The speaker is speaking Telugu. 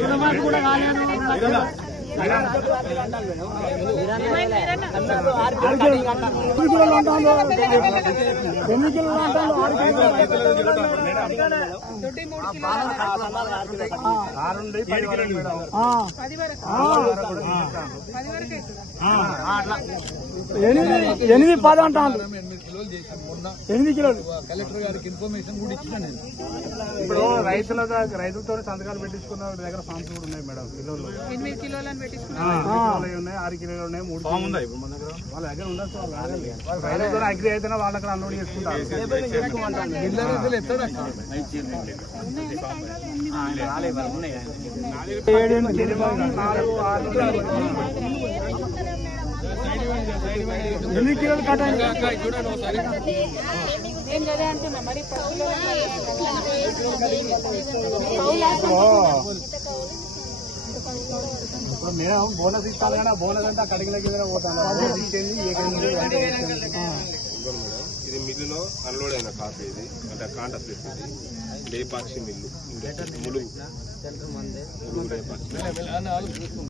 రుణమాఫీ కూడా కాలేదు. ఎనిమిది 10 అంటాను. 8 కిలోలు కలెక్టర్ గారికి ఇన్ఫర్మేషన్ కూడా ఇచ్చిన నేను. ఇప్పుడు రైతులతో సంతకాలు పెట్టించుకున్న దగ్గర ఫామ్స్ కూడా ఉన్నాయి మేడం. కిలోలు 8 కిలోలని పెట్టించుకున్నాం. 6 కిలోలు ఉన్నాయి, 3 ఫామ్ ఉన్నాయి వాళ్ళ దగ్గర ఉండదు. రైతులతో అగ్రి అయితేనే వాళ్ళ దగ్గర అన్లోడ్ చేసుకుంటారు. ఎన్ని కిలోలు కట్ట ఏం కదా అంటున్నా మరి ఇప్పుడు మేము బోనస్ ఇస్తాను కదా, బోనస్ అంతా కడిగిన కింద పోతాను. ఇది మిల్లులో అన్లోడ్ అయిన కాఫీ. ఇది అంటే కాంట ప్లేస్. ఇది లేపాక్షి మిల్లు, ములుగు లేపాక్షి.